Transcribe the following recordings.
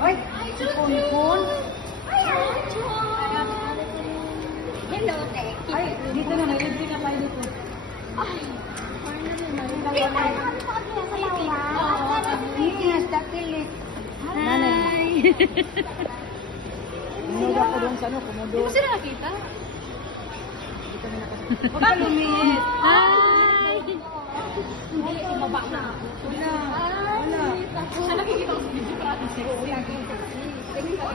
Ay, si Kun. Hello, Tek. Ay, dito na, may libre na tayo dito. Yes, dakilit. Nanay. Nanood ako doon sa ano, komodo. Hindi mo sila nakita? Hindi kami nakasama. Huwag ka lumit. Hi! Hindi, ibaba na ako. Wala. Wala. Siya nakikita ko sa video parati siya.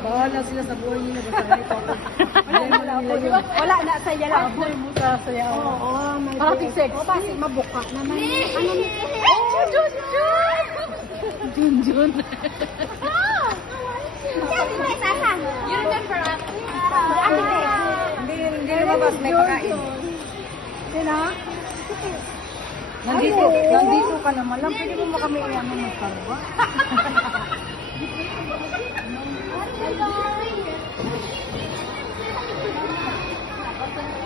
Bahala sila sa buhay nila. Basta ito. Wala na, saya lang. After mo sa saya. Oo, may parating sex. O, basi mabuka naman. Ano ni? Junjun. You remember us? Hindi lumabas, may pakain. Sino? Nandito ka naman lang. Pwede mo kami iyan ng magkarwa.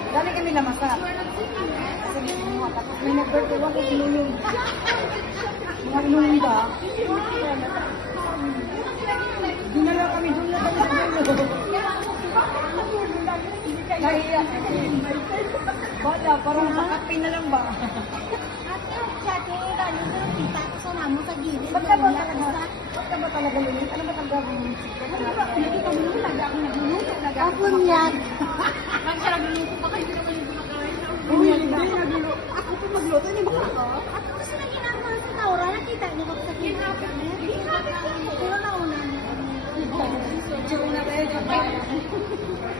Dali kami namasa. Kasi tapos may nag-birthday one kung sinunod. Mga inuwi ba? Dinala kami doon na kami sinunod. Nahiya. Bala, parang makapi na lang ba? Ba't ka ba talaga lulit? Ano ba talaga lulit? Ako niyan. Bakit siya nagluluto pa kayo?